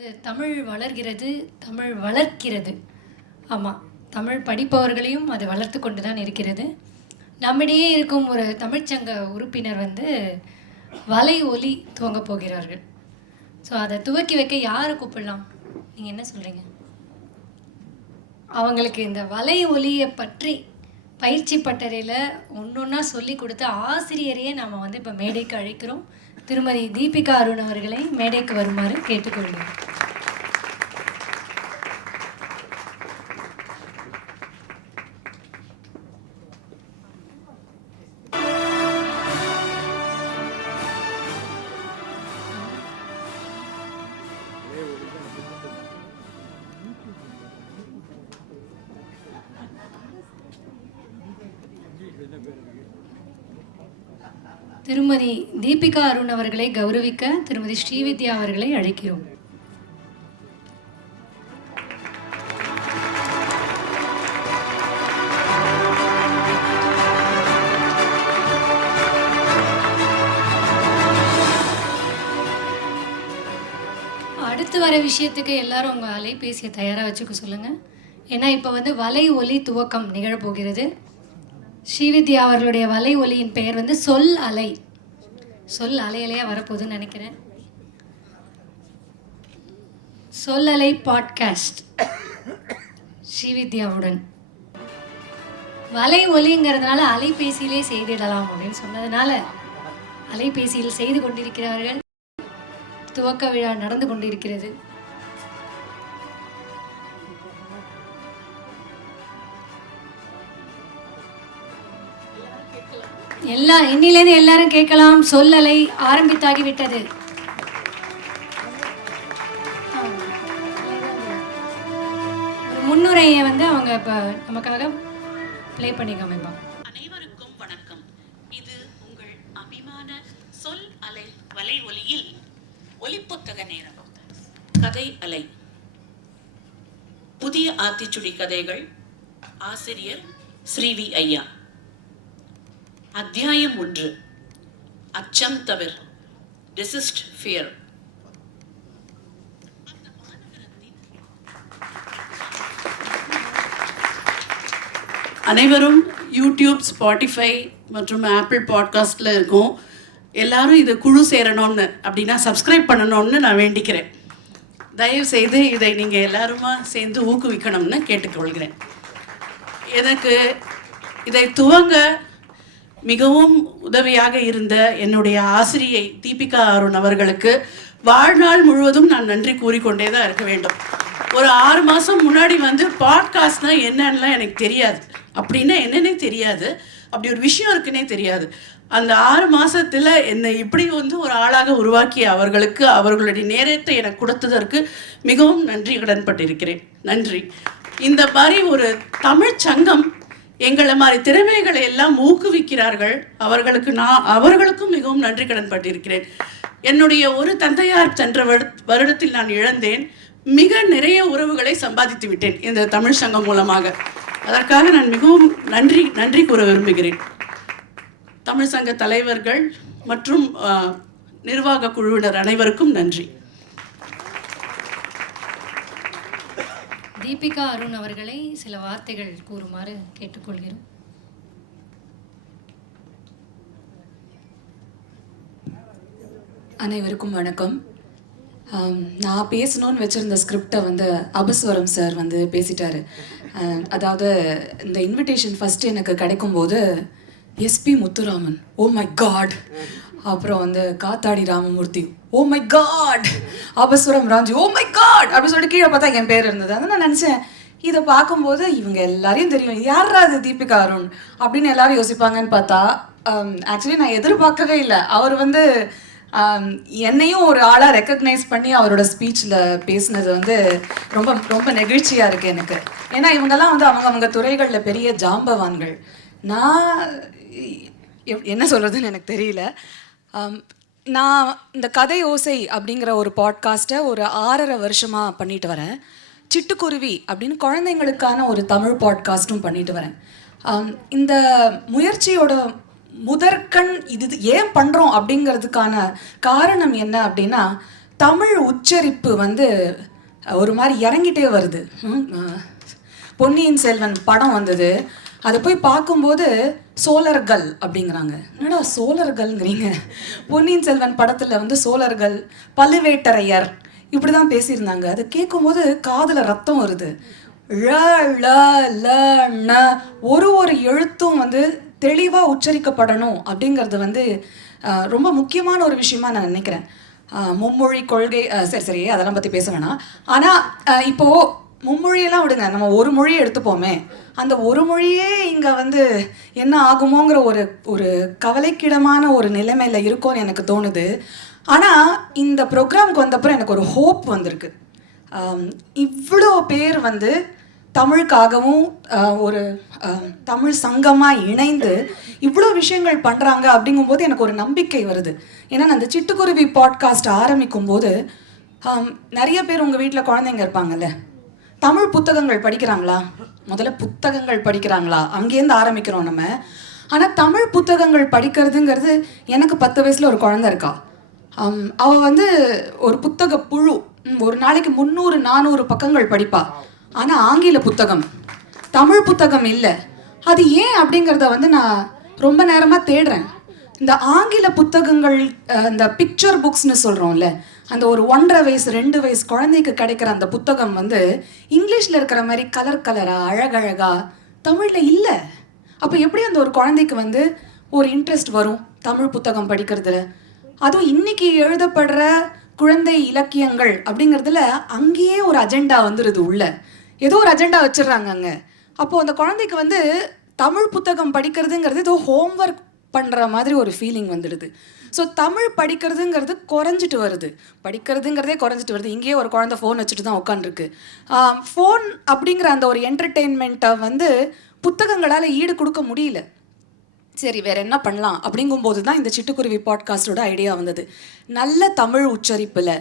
வந்து தமிழ் வளர்கிறது தமிழ் வளர்க்கிறது. ஆமாம் தமிழ் படிப்பவர்களையும் அது வளர்த்து கொண்டு தான் இருக்கிறது. நம்மிடையே இருக்கும் ஒரு தமிழ்ச்சங்க உறுப்பினர் வந்து வலை ஒலி துவங்க போகிறார்கள். ஸோ அதை துவக்கி வைக்க யாரை கூப்பிடலாம்? நீங்கள் என்ன சொல்கிறீங்க அவங்களுக்கு இந்த வலை ஒலியை பற்றி பயிற்சி பட்டறையில் ஒன்று ஒன்றா சொல்லி கொடுத்த ஆசிரியரையே நாம் வந்து இப்போ மேடைக்கு அழைக்கிறோம். திருமதி தீபிகா அருண் அவர்களை மேடைக்கு வருமாறு கேட்டுக்கொள்கிறோம். திருமதி தீபிகா அருண் அவர்களை கௌரவிக்க திருமதி ஸ்ரீவித்யா அவர்களை அழைக்கிறோம். அடுத்து வர விஷயத்துக்கு எல்லாரும் உங்கள் அலைபேசியை தயாராக வச்சுக்க சொல்லுங்கள் ஏன்னா இப்போ வந்து வலை ஒலி துவக்கம் நிகழப்போகிறது. ஸ்ரீவித்யா அவர்களுடைய வலை ஒலியின் பெயர் வந்து சொல் அலை. சொல் அலை அலையாக வரப்போகுதுன்னு நினைக்கிறேன். சொல் அலை பாட்காஸ்ட். ஸ்ரீவித்யாவுடன். வலை ஒலிங்கிறதுனால அலைபேசியிலே செய்திடலாம் அப்படின்னு சொன்னதுனால அலைபேசியில் செய்து கொண்டிருக்கிறார்கள். துவக்க விழா நடந்து கொண்டிருக்கிறது. எல்லா இன்னிலேருந்து எல்லாரும் கேட்கலாம். சொல்லலை ஆரம்பித்தாகி விட்டது ஒரு முன்னுரையை வந்து அவங்க இப்போ நமக்காக ப்ளே பண்ணி காமிப்பாங்க அனைவருக்கும் வணக்கம். இது உங்கள் அபிமான சொல் அலை வலை ஒலியில் ஒலிப்புத்தக நேரம். கதை அலை. புதிய ஆத்திச்சுடி கதைகள் ஆசிரியர் ஸ்ரீவி ஐயா. அத்தியாயம் ஒன்று. அச்சம் தவிர. ரெசிஸ்ட் ஃபியர் அனைவரும் யூடியூப் ஸ்பாட்டிஃபை மற்றும் ஆப்பிள் பாட்காஸ்ட்டில் இருக்கும். எல்லாரும் இது குழு சேரணும்னு அப்படின்னா சப்ஸ்கிரைப் பண்ணணும்னு நான் வேண்டிக்கிறேன். தயவு செய்து இதை நீங்கள் எல்லாருமா சேர்ந்து ஊக்குவிக்கணும்னு கேட்டுக்கொள்கிறேன். எனக்கு இதை துவங்க மிகவும் உதவியாக இருந்த என்னுடைய ஆசிரியை தீபிகா அருண் அவர்களுக்கு வாழ்நாள் முழுவதும் நான் நன்றி கூறிக்கொண்டே தான் இருக்க வேண்டும். ஒரு ஆறு மாதம் முன்னாடி வந்து பாட்காஸ்ட்னா என்னன்னுலாம் எனக்கு தெரியாது. அப்படின்னா என்னன்னே தெரியாது. அப்படி ஒரு விஷயம் இருக்குன்னே தெரியாது. அந்த ஆறு மாதத்தில் என்னை இப்படி வந்து ஒரு ஆளாக உருவாக்கிய அவர்களுக்கு அவர்களுடைய நேரத்தை எனக்கு கொடுத்ததற்கு மிகவும் நன்றி கடன்பட்டிருக்கிறேன் நன்றி. இந்த மாதிரி ஒரு தமிழ் சங்கம் எங்களை மாதிரி திறமைகளை எல்லாம் ஊக்குவிக்கிறார்கள். அவர்களுக்கு நான் அவர்களுக்கும் மிகவும் நன்றி கடன் பட்டிருக்கிறேன் என்னுடைய ஒரு தந்தையார் சென்ற வருட- வருடத்தில் நான் இழந்தேன். மிக நிறைய உறவுகளை சம்பாதித்து விட்டேன் இந்த தமிழ் சங்கம் மூலமாக. அதற்காக நான் மிகவும் நன்றி நன்றி கூற விரும்புகிறேன். தமிழ் சங்க தலைவர்கள் மற்றும் நிர்வாக குழுவினர் அனைவருக்கும் நன்றி. தீபிகா அருண் அவர்களை சில வார்த்தைகள் கூறுமாறு கேட்டுக்கொள்கிறோம். அனைவருக்கும் வணக்கம். நான் பேசணும்னு வச்சுருந்த ஸ்கிரிப்டை வந்து அபஸ்வரம் சார் வந்து பேசிட்டாரு. அதாவது இந்த இன்விடேஷன் ஃபஸ்ட்டு எனக்கு கிடைக்கும்போது SP Muthuraman. Oh my God அப்புறம் வந்து Kathadi Ramamoorthy. Oh my god Apasuram Ramji. Oh my god அப்படின்னு சொல்லிட்டு கீழே பார்த்தா என் பேர் இருந்தது. அதை நான் நினச்சேன். இதை பார்க்கும்போது இவங்க எல்லாரையும் தெரியும். யாரா அது தீபிகா அருண்? அப்படின்னு எல்லாரும் யோசிப்பாங்கன்னு பார்த்தா um, ஆக்சுவலி நான் எதிர்பார்க்கவே இல்லை. அவர் வந்து um, என்னையும் ஒரு ஆளாக ரெக்கக்னைஸ் பண்ணி அவரோட ஸ்பீச்சில் பேசினது வந்து ரொம்ப ரொம்ப நெகிழ்ச்சியாக இருக்குது எனக்கு. ஏன்னா இவங்கெல்லாம் வந்து அவங்க அவங்க துறைகளில் பெரிய ஜாம்பவான்கள். நான் என்ன சொல்கிறதுன்னு எனக்கு தெரியல. நான் இந்த கதை ஓசை அப்படிங்கிற ஒரு பாட்காஸ்ட்டை ஒரு ஆறரை வருஷமாக பண்ணிட்டு வரேன். சிட்டுக்குருவி அப்படின்னு குழந்தைங்களுக்கான ஒரு தமிழ் பாட்காஸ்ட்டும் பண்ணிட்டு வரேன். இந்த முயற்சியோட முதற்கண் இது ஏன் பண்ணுறோம் அப்படிங்கிறதுக்கான காரணம் என்ன அப்படின்னா தமிழ் உச்சரிப்பு வந்து ஒரு மாதிரி இறங்கிட்டே வருது. பொன்னியின் செல்வன் படம் வந்தது. அதை போய் பார்க்கும்போது சோழர்கள் அப்படிங்கிறாங்க. என்னடா சோழர்கள்ங்கிறீங்க? பொன்னியின் செல்வன் படத்தில் வந்து சோழர்கள் பழுவேட்டரையர் இப்படி தான் பேசியிருந்தாங்க. அது கேட்கும்போது காதில் ரத்தம் வருது. ஒரு ஒரு எழுத்தும் வந்து தெளிவாக உச்சரிக்கப்படணும் அப்படிங்கிறது வந்து ரொம்ப முக்கியமான ஒரு விஷயமா நான் நினைக்கிறேன். மும்மொழி கொள்கை சரி சரி அதெல்லாம் பற்றி பேச வேணாம். ஆனால் இப்போது மும்மொழியெல்லாம் விடுங்க. நம்ம ஒரு மொழியை எடுத்துப்போமே. அந்த ஒரு மொழியே இங்கே வந்து என்ன ஆகுமோங்கிற ஒரு ஒரு கவலைக்கிடமான ஒரு நிலைமையில் இருக்கும்னு எனக்கு தோணுது. ஆனால் இந்த ப்ரோக்ராமுக்கு வந்தப்புறம் எனக்கு ஒரு ஹோப் வந்திருக்கு. இவ்வளோ பேர் வந்து தமிழுக்காகவும் ஒரு தமிழ் சங்கமாக இணைந்து இவ்வளோ விஷயங்கள் பண்ணுறாங்க அப்படிங்கும்போது எனக்கு ஒரு நம்பிக்கை வருது. ஏன்னா நான் அந்த சிட்டுக்குருவி பாட்காஸ்ட் ஆரம்பிக்கும் போது நிறைய பேர் உங்கள் வீட்டில் குழந்தைங்க இருப்பாங்கல்ல. தமிழ் புத்தகங்கள் படிக்கிறாங்களா? முதல்ல புத்தகங்கள் படிக்கிறாங்களா? அங்கேருந்து ஆரம்பிக்கிறோம் நம்ம. ஆனால் தமிழ் புத்தகங்கள் படிக்கிறதுங்கிறது எனக்கு பத்து வயசில் ஒரு குழந்த இருக்கா. அவள் அவ வந்து ஒரு புத்தக புழு. ஒரு நாளைக்கு முந்நூறு நானூறு பக்கங்கள் படிப்பா. ஆனால் ஆங்கில புத்தகம் தமிழ் புத்தகம் இல்லை. அது ஏன் அப்படிங்கிறத வந்து நான் ரொம்ப நேரமாக தேடுறேன். இந்த ஆங்கில புத்தகங்கள் இந்த பிக்சர் புக்ஸ்னு சொல்கிறோம்ல அந்த ஒரு ஒன்றரை வயசு ரெண்டு வயசு குழந்தைக்கு கிடைக்கிற அந்த புத்தகம் வந்து இங்கிலீஷில் இருக்கிற மாதிரி கலர் கலராக அழகழகா தமிழில் இல்லை. அப்போ எப்படி அந்த ஒரு குழந்தைக்கு வந்து ஒரு இன்ட்ரெஸ்ட் வரும் தமிழ் புத்தகம் படிக்கிறதுல? அதுவும் இன்னைக்கு எழுதப்படுற குழந்தை இலக்கியங்கள் அப்படிங்கிறதுல அங்கேயே ஒரு அஜெண்டா வந்துடுது உள்ள. ஏதோ ஒரு அஜெண்டா வச்சிடுறாங்க அங்கே. அப்போது அந்த குழந்தைக்கு வந்து தமிழ் புத்தகம் படிக்கிறதுங்கிறது ஏதோ ஹோம்ஒர்க் பண்ணுற மாதிரி ஒரு ஃபீலிங் வந்துடுது. ஸோ தமிழ் படிக்கிறதுங்கிறது குறைஞ்சிட்டு வருது. படிக்கிறதுங்கிறதே குறைஞ்சிட்டு வருது. இங்கேயே ஒரு குழந்த ஃபோன் வச்சுட்டு தான் உட்காந்துருக்கு ஃபோன் அப்படிங்கிற அந்த ஒரு என்டர்டெயின்மெண்ட்டை வந்து புத்தகங்களால் ஈடு கொடுக்க முடியல. சரி வேற என்ன பண்ணலாம்? அப்படிங்கும்போது தான் இந்த சிட்டுக்குருவி பாட்காஸ்டோட ஐடியா வந்தது. நல்ல தமிழ் உச்சரிப்பில்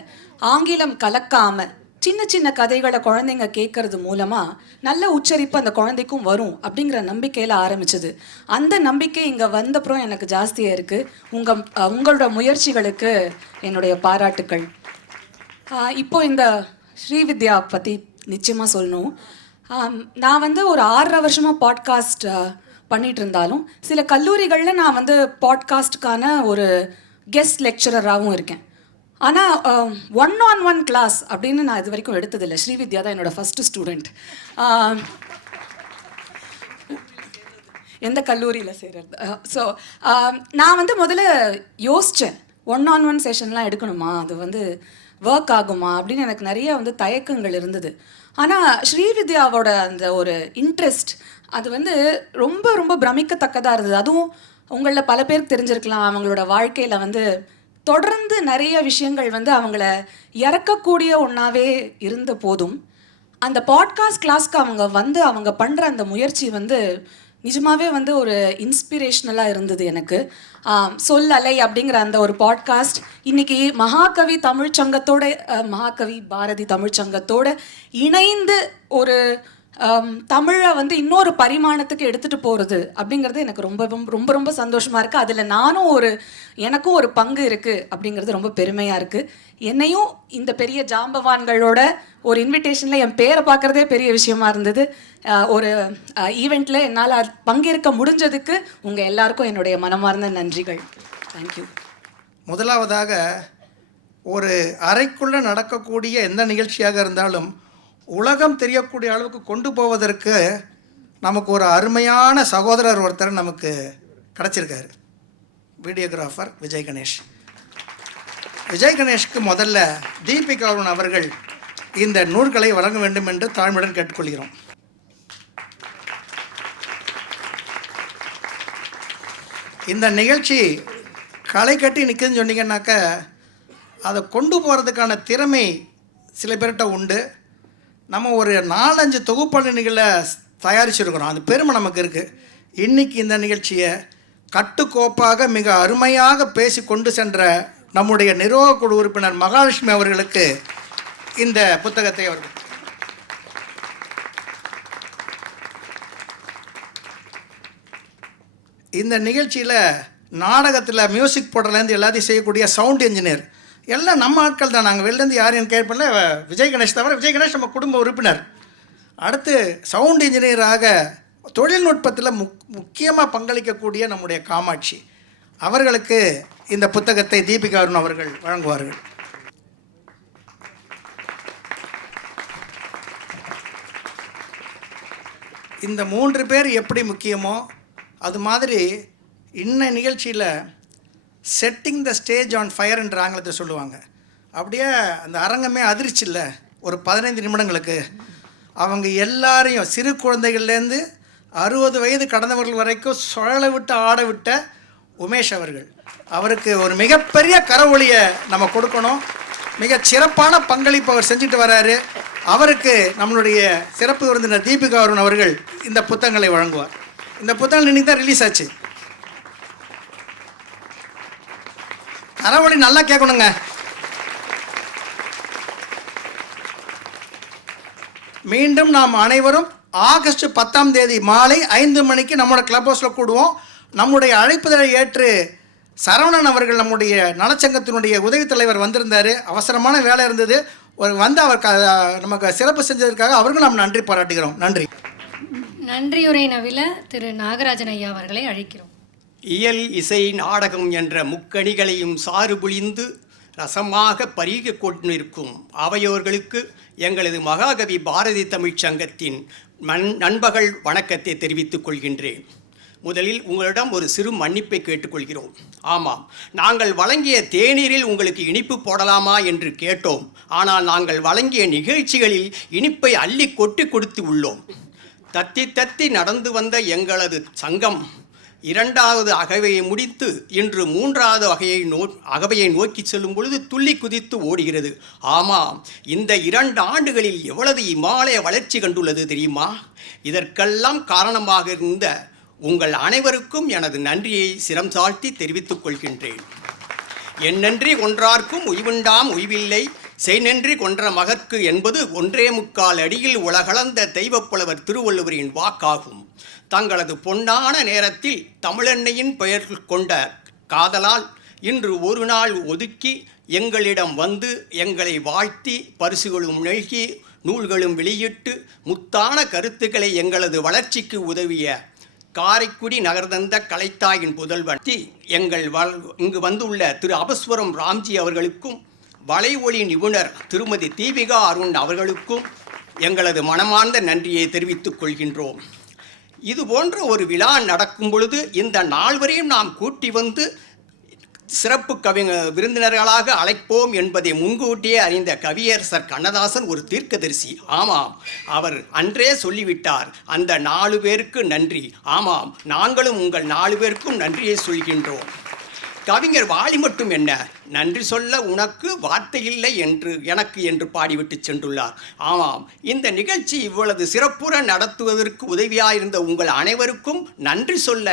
ஆங்கிலம் கலக்காமல் சின்ன சின்ன கதைகளை குழந்தைங்க கேட்கறது மூலமாக நல்ல உச்சரிப்பு அந்த குழந்தைக்கும் வரும் அப்படிங்கிற நம்பிக்கையில் ஆரம்பிச்சது. அந்த நம்பிக்கை இங்கே வந்தப்புறம் எனக்கு ஜாஸ்தியாக இருக்குது உங்கள் உங்களோட முயற்சிகளுக்கு என்னுடைய பாராட்டுக்கள். இப்போ இந்த ஸ்ரீவித்யா பற்றி நிச்சயமாக சொல்லணும். நான் வந்து ஒரு ஆறரை வருஷமாக பாட்காஸ்ட் பண்ணிகிட்டு இருந்தாலும் சில கல்லூரிகளில் நான் வந்து பாட்காஸ்ட்டுக்கான ஒரு கெஸ்ட் லெக்சரராகவும் இருக்கேன். ஆனால் ஒன் ஆன் ஒன் கிளாஸ் அப்படின்னு நான் இது வரைக்கும் எடுத்ததில்லை. ஸ்ரீவித்யா தான் என்னோட ஃபஸ்ட்டு ஸ்டூடெண்ட் um, எந்த கல்லூரியில் சேர்றது? Uh, ஸோ um, நான் வந்து முதல்ல யோசித்தேன் ஒன் ஆன் ஒன் செஷன்லாம் எடுக்கணுமா? அது வந்து ஒர்க் ஆகுமா? அப்படின்னு எனக்கு நிறைய வந்து தயக்கங்கள் இருந்தது. ஆனால் ஸ்ரீவித்யாவோட அந்த ஒரு இன்ட்ரெஸ்ட் அது வந்து ரொம்ப ரொம்ப பிரமிக்கத்தக்கதாக இருந்தது. அதுவும் உங்களில் பல பேருக்கு தெரிஞ்சிருக்கலாம். அவங்களோட வாழ்க்கையில் வந்து தொடர்ந்து நிறைய விஷயங்கள் வந்து அவங்கள இறக்கக்கூடிய ஒன்றாவே இருந்த போதும். அந்த பாட்காஸ்ட் கிளாஸ்க்கு அவங்க வந்து அவங்க பண்ணுற அந்த முயற்சி வந்து நிஜமாவே வந்து ஒரு இன்ஸ்பிரேஷ்னலாக இருந்தது எனக்கு. சொல் அலை அப்படிங்கிற அந்த ஒரு பாட்காஸ்ட் இன்னைக்கு மகாகவி தமிழ்ச்சங்கத்தோட மகாகவி பாரதி தமிழ்ச்சங்கத்தோட இணைந்து ஒரு Um, தமிழை வந்து இன்னொரு பரிமாணத்துக்கு எடுத்துகிட்டு போகிறது அப்படிங்கிறது எனக்கு ரொம்ப ரொம்ப- ரொம்ப ரொம்ப இருக்குது அதில் நானும் ஒரு எனக்கும் ஒரு பங்கு இருக்குது அப்படிங்கிறது ரொம்ப பெருமையாக இருக்குது என்னையும் இந்த பெரிய ஜாம்பவான்களோட ஒரு இன்விடேஷனில் என் பேரை பார்க்குறதே பெரிய விஷயமா இருந்தது. Uh, ஒரு uh, ஈவெண்ட்டில் என்னால் பங்கேற்க முடிஞ்சதுக்கு உங்கள் எல்லாருக்கும் என்னுடைய மனமார்ந்த நன்றிகள். தேங்க்யூ முதலாவதாக ஒரு அறைக்குள்ளே நடக்கக்கூடிய எந்த நிகழ்ச்சியாக இருந்தாலும் உலகம் தெரியக்கூடிய அளவுக்கு கொண்டு போவதற்கு நமக்கு ஒரு அருமையான சகோதரர் ஒருத்தர் நமக்கு கிடச்சிருக்காரு. வீடியோகிராஃபர் விஜய் கணேஷ். விஜய் கணேஷ்க்கு முதல்ல தீபிகா அவர்கள் இந்த நூல்களை வழங்க வேண்டும் என்று தாழ்மையுடன் கேட்டுக்கொள்கிறோம். இந்த நிகழ்ச்சி களை கட்டி நிற்குதுன்னு சொன்னீங்கன்னாக்க அதை கொண்டு போகிறதுக்கான திறமை சில பேர்கிட்ட உண்டு. நம்ம ஒரு நாலஞ்சு தொகுப்பாளினிகளை தயாரிச்சிருக்கிறோம். அந்த பெருமை நமக்கு இருக்குது இன்றைக்கி இந்த நிகழ்ச்சியை கட்டுக்கோப்பாக மிக அருமையாக பேசி கொண்டு சென்ற நம்முடைய நிர்வாகக் குழு உறுப்பினர் மகாலட்சுமி அவர்களுக்கு இந்த புத்தகத்தை அவர்கள் இந்த நிகழ்ச்சியில் நாடகத்தில் மியூசிக் போடுறதுலேருந்து எல்லாத்தையும் செய்யக்கூடிய சவுண்ட் இன்ஜினியர் எல்லாம் நம்ம ஆட்கள் தான். நாங்கள் வெளிலேருந்து யாரையும் கேர் பண்ணல. விஜய் கணேஷ் தவிர விஜய் கணேஷ் நம்ம குடும்ப உறுப்பினர். அடுத்து சவுண்ட் இன்ஜினியராக தொழில்நுட்பத்தில் முக் முக்கியமாக பங்களிக்கக்கூடிய நம்முடைய காமாட்சி. அவர்களுக்கு இந்த புத்தகத்தை தீபிகா அருண் அவர்கள் வழங்குவார்கள். இந்த மூன்று பேர் எப்படி முக்கியமோ அது மாதிரி இன்ன நிகழ்ச்சியில் செட்டிங் த ஸ்டேஜ் ஆன் ஃபயர்ன்ற ஆங்கிலத்தை சொல்லுவாங்க. அப்படியே அந்த அரங்கமே அதிர்ச்சி இல்லை. ஒரு பதினைந்து நிமிடங்களுக்கு. அவங்க எல்லாரையும் சிறு குழந்தைகள்லேருந்து அறுபது வயது கடந்தவர்கள் வரைக்கும் சுழல விட்டு ஆட விட்ட உமேஷ் அவர்கள். அவருக்கு ஒரு மிகப்பெரிய கரவொலியை நம்ம கொடுக்கணும். மிக சிறப்பான பங்களிப்பு அவர் செஞ்சுட்டு வராரு. அவருக்கு நம்மளுடைய சிறப்பு விருந்தினர் தீபிகா அருண் அவர்கள் இந்த புத்தகங்களை வழங்குவார். இந்த புத்தகம் இன்னைக்கு தான் ரிலீஸ் ஆச்சு. கரவொலி நல்லா கேட்கணுங்க. மீண்டும் நாம் அனைவரும் ஆகஸ்ட் பத்தாம் தேதி மாலை ஐந்து மணிக்கு நம்மளோட கிளப் ஹவுஸில் கூடுவோம். நம்முடைய அழைப்புதலை ஏற்று சரவணன் அவர்கள் நம்முடைய நலச்சங்கத்தினுடைய உதவித் தலைவர் வந்திருந்தார். அவசரமான வேலை இருந்தது. ஒரு வந்து அவர் க நமக்கு சிறப்பு செஞ்சதற்காக அவருக்கும் நாம் நன்றி பாராட்டுகிறோம். நன்றி. நன்றியுரை நவில திரு நாகராஜன் ஐயா அவர்களை அழைக்கிறோம். இயல் இசை நாடகம் என்ற முக்கணிகளையும் சாறு புழிந்து ரசமாக பருக கொண்டிருக்கும் அவையோர்களுக்கு எங்களது மகாகவி பாரதி தமிழ்ச் சங்கத்தின் மண் நண்பகல் வணக்கத்தை தெரிவித்துக் கொள்கின்றேன். முதலில் உங்களிடம் ஒரு சிறு மன்னிப்பை கேட்டுக்கொள்கிறோம். ஆமாம் நாங்கள் வழங்கிய தேநீரில் உங்களுக்கு இனிப்பு போடலாமா என்று கேட்டோம். ஆனால் நாங்கள் வழங்கிய நிகழ்ச்சிகளில் இனிப்பை அள்ளி கொட்டி கொடுத்து உள்ளோம். தத்தி தத்தி நடந்து வந்த எங்களது சங்கம் இரண்டாவது அகவையை முடித்து இன்று மூன்றாவது வகையை நோ அகவையை நோக்கி செல்லும் பொழுது துள்ளி குதித்து ஓடுகிறது. ஆமாம் இந்த இரண்டு ஆண்டுகளில் எவ்வளவு இமாலய வளர்ச்சி கண்டுள்ளது தெரியுமா? இதற்கெல்லாம் காரணமாக இருந்த உங்கள் அனைவருக்கும் எனது நன்றியை சிரம் சாழ்த்தி தெரிவித்துக் கொள்கின்றேன். என்னன்றி ஒன்றார்க்கும் உய்வுண்டாம் உய்வில்லை. செய்நின்றி கொன்ற மகற்கு என்பது ஒன்றே முக்கால் அடியில் உலகளந்த தெய்வப்புலவர் திருவள்ளுவரின் வாக்காகும். தங்களது பொன்னான நேரத்தில் தமிழெண்ணையின் பெயர் கொண்ட காதலால் இன்று ஒரு நாள் ஒதுக்கி எங்களிடம் வந்து எங்களை வாழ்த்தி பரிசுகளும் நல்கி நூல்களும் வெளியிட்டு முத்தான கருத்துக்களை எங்களது வளர்ச்சிக்கு உதவிய காரைக்குடி நகர்தந்த கலைத்தாயின் புதல்வன் எங்கள் வ- இங்கு வந்துள்ள திரு அபஸ்வரம் ராம்ஜி அவர்களுக்கும் வலை ஒளி நிபுணர் திருமதி தீபிகா அருண் அவர்களுக்கும் எங்களது மனமார்ந்த நன்றியை தெரிவித்துக் கொள்கின்றோம். இது போன்ற ஒரு விழா நடக்கும் பொழுது இந்த நால்வரையும் நாம் கூட்டி வந்து சிறப்பு கவி விருந்தினர்களாக அழைப்போம் என்பதை முன்கூட்டியே அறிந்த கவியர் சர் கண்ணதாசன் ஒரு தீர்க்கதரிசி. ஆமாம் அவர் அன்றே சொல்லிவிட்டார். அந்த நாலு பேருக்கு நன்றி. ஆமாம் நாங்களும் உங்கள் நாலு பேருக்கும் நன்றியை சொல்கின்றோம். கவிஞர் வாலி மட்டும் என்ன? நன்றி சொல்ல உனக்கு வார்த்தை இல்லை என்று எனக்கு என்று பாடிவிட்டு சென்றுள்ளார். ஆமாம் இந்த நிகழ்ச்சி இவ்வளவு சிறப்புற நடத்துவதற்கு உதவியாயிருந்த உங்கள் அனைவருக்கும் நன்றி சொல்ல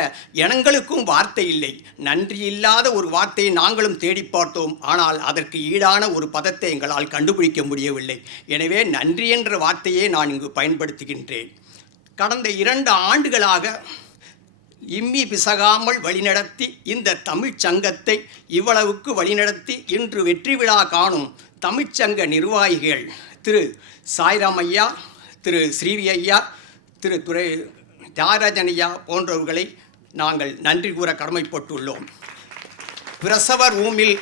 எங்களுக்கும் வார்த்தை இல்லை. நன்றி இல்லாத ஒரு வார்த்தையை நாங்களும் தேடி பார்த்தோம். ஆனால் அதற்கு ஈடான ஒரு பதத்தை எங்களால் கண்டுபிடிக்க முடியவில்லை. எனவே நன்றி என்ற வார்த்தையை நான் இங்கு பயன்படுத்துகின்றேன். கடந்த இரண்டு ஆண்டுகளாக இம்மி பிசகாமல் வழிநடத்தி இந்த தமிழ்ச் சங்கத்தை இவ்வளவுக்கு வழிநடத்தி இன்று வெற்றி விழா காணும் தமிழ்ச்சங்க நிர்வாகிகள் திரு சாய்ராம் ஐயா திரு ஸ்ரீவி ஐயா திரு துரை தியாகராஜன் ஐயா போன்றவர்களை நாங்கள் நன்றி கூற கடமைப்பட்டுள்ளோம். பிரசவ ரூமில்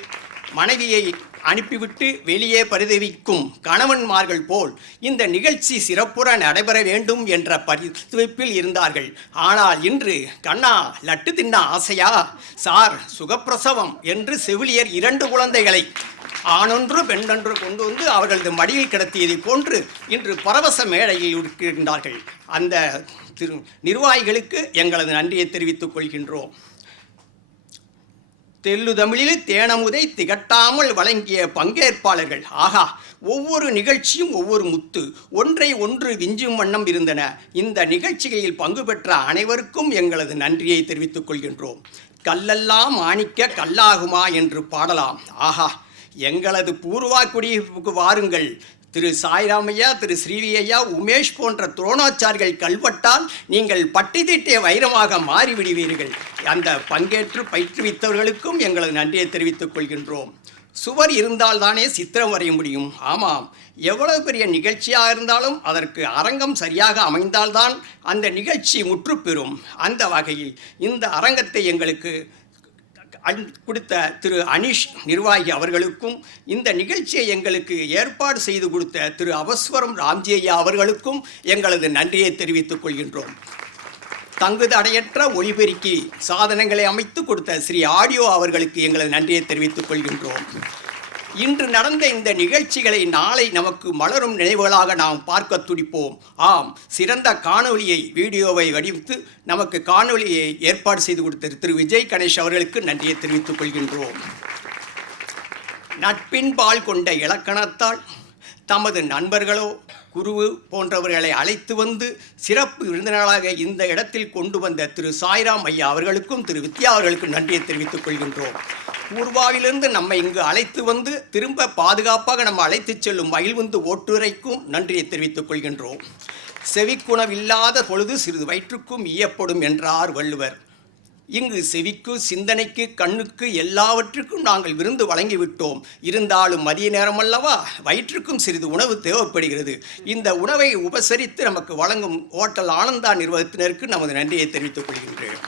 மனைவியை அனுப்பிவிட்டு வெளியே பரிதவிக்கும் கணவன்மார்கள் போல் இந்த நிகழ்ச்சி சிறப்புற நடைபெற வேண்டும் என்ற பரிதவிப்பில் இருந்தார்கள். ஆனால் இன்று கண்ணா லட்டு தின்ன ஆசையா? சார் சுகப்பிரசவம் என்று செவிலியர் இரண்டு குழந்தைகளை ஆணொன்று பெண்ணொன்று கொண்டு வந்து அவர்களது மடியில் கிடத்தியதை போன்று இன்று பரவச மேடையில் இருக்கின்றார்கள். அந்த திரு நிர்வாகிகளுக்கு எங்களது நன்றியை தெரிவித்துக் கொள்கின்றோம். தெல்லு தமிழில் தேனமுதை திகட்டாமல் வழங்கிய பங்கேற்பாளர்கள். ஆகா ஒவ்வொரு நிகழ்ச்சியும் ஒவ்வொரு முத்து. ஒன்றை ஒன்று விஞ்சும் வண்ணம் இருந்தன. இந்த நிகழ்ச்சிகளில் பங்கு பெற்ற அனைவருக்கும் எங்களது நன்றியை தெரிவித்துக் கொள்கின்றோம். கல்லெல்லாம் மாணிக்க கல்லாகுமா என்று பாடலாம். ஆஹா எங்களது பூர்வாக்குடிக்கு வாருங்கள். திரு சாய்ராமையா திரு ஸ்ரீவியையா உமேஷ் போன்ற துரோணாச்சார்கள் கல்வட்டால் நீங்கள் பட்டி தீட்டிய வைரமாக மாறிவிடுவீர்கள். அந்த பங்கேற்று பயிற்றுவித்தவர்களுக்கும் எங்களது நன்றியை தெரிவித்துக் கொள்கின்றோம். சுவர் இருந்தால் தானே சித்திரம் வரைய முடியும். ஆமாம் எவ்வளவு பெரிய நிகழ்ச்சியாக இருந்தாலும் அதற்கு அரங்கம் சரியாக அமைந்தால்தான் அந்த நிகழ்ச்சி முற்றுப்பெறும். அந்த வகையில் இந்த அரங்கத்தை எங்களுக்கு கொடுத்த திரு அனிஷ் நிர்வாகி அவர்களுக்கும் இந்த நிகழ்ச்சியை எங்களுக்கு ஏற்பாடு செய்து கொடுத்த திரு அவஸ்வரம் ராம்ஜேயா அவர்களுக்கும் எங்களது நன்றியை தெரிவித்துக் கொள்கின்றோம். தங்கு தடையற்ற ஒளிபெருக்கி சாதனங்களை அமைத்து கொடுத்த ஸ்ரீ ஆடியோ அவர்களுக்கு எங்களது நன்றியை தெரிவித்துக் கொள்கின்றோம். இன்று நடந்த இந்த நிகழ்ச்சிகளை நாளை நமக்கு மலரும் நினைவுகளாக நாம் பார்க்க துடிப்போம். ஆம் சிறந்த காணொளியை வீடியோவை வடிவத்து நமக்கு காணொளியை ஏற்பாடு செய்து கொடுத்த திரு விஜய் கணேஷ் அவர்களுக்கு நன்றியை தெரிவித்துக் கொள்கின்றோம். நட்பின்பால் கொண்ட இலக்கணத்தால் தமது நண்பர்களோ குருவு போன்றவர்களை அழைத்து வந்து சிறப்பு விருந்தினராக இந்த இடத்தில் கொண்டு வந்த திரு சாய்ராம் ஐயா அவர்களுக்கும் திரு வித்யா அவர்களுக்கும் நன்றியை தெரிவித்துக் கொள்கின்றோம். பூர்வாவிலிருந்து நம்மை இங்கு அழைத்து வந்து திரும்ப பாதுகாப்பாக நம்ம அழைத்துச் செல்லும் மகிழ்வுந்து ஓட்டுரைக்கும் நன்றியை தெரிவித்துக் கொள்கின்றோம். செவிக்குணவில்லாத பொழுது சிறிது வயிற்றுக்கும் ஈயப்படும் என்றார் வள்ளுவர். இங்கு செவிக்கு சிந்தனைக்கு கண்ணுக்கு எல்லாவற்றுக்கும் நாங்கள் விருந்து வழங்கிவிட்டோம். இருந்தாலும் மதிய நேரம் அல்லவா வயிற்றுக்கும் சிறிது உணவு தேவைப்படுகிறது. இந்த உணவை உபசரித்து நமக்கு வழங்கும் ஓட்டல் ஆனந்தா நிர்வாகத்தினருக்கு நமது நன்றியை தெரிவித்துக் கொள்கின்றேன்.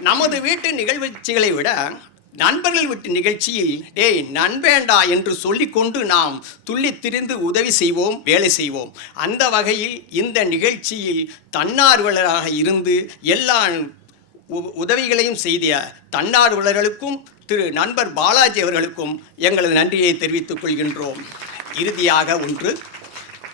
நமது வீட்டு நிகழ்ச்சிகளை விட நண்பர்கள் விட்டு நிகழ்ச்சியில் டேய் நண்பேண்டா என்று சொல்லிக்கொண்டு நாம் துள்ளி திரிந்து உதவி செய்வோம் வேலை செய்வோம். அந்த வகையில் இந்த நிகழ்ச்சியில் தன்னார்வலராக இருந்து எல்லா உ- உதவிகளையும் செய்த தன்னார்வலர்களுக்கும் திரு நண்பர் பாலாஜி அவர்களுக்கும் எங்களது நன்றியை தெரிவித்துக் கொள்கின்றோம். இறுதியாக ஒன்று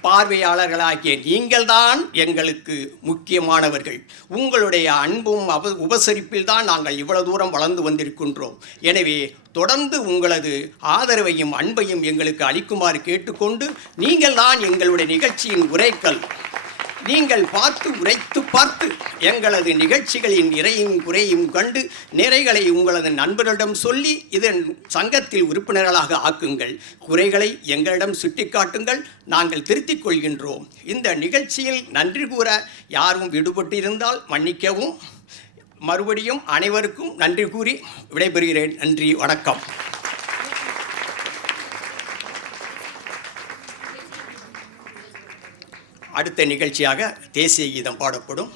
பார்வையாளர்களாகிய நீங்கள்தான் எங்களுக்கு முக்கியமானவர்கள். உங்களுடைய அன்பும் அவ உபசரிப்பில் தான் நாங்கள் இவ்வளவு தூரம் வளர்ந்து வந்திருக்கின்றோம். எனவே தொடர்ந்து உங்களது ஆதரவையும் அன்பையும் எங்களுக்கு அளிக்குமாறு கேட்டுக்கொண்டு நீங்கள்தான் எங்களுடைய நிகழ்ச்சியின் உரைக்கல் நீங்கள் பார்த்து உரைத்து பார்த்து எங்களது நிகழ்ச்சிகளின் நிறையும் குறையும் கண்டு நிறைகளை உங்களது நண்பர்களிடம் சொல்லி இதன் சங்கத்தில் உறுப்பினர்களாக ஆக்குங்கள். குறைகளை எங்களிடம் சுட்டிக்காட்டுங்கள் நாங்கள் திருத்திக் கொள்கின்றோம். இந்த நிகழ்ச்சியில் நன்றி கூற யாரும் விடுபட்டிருந்தால் மன்னிக்கவும். மறுபடியும் அனைவருக்கும் நன்றி கூறி விடைபெறுகிறேன். நன்றி. வணக்கம். அடுத்த நிகழ்ச்சியாக தேசிய கீதம் பாடப்படும்.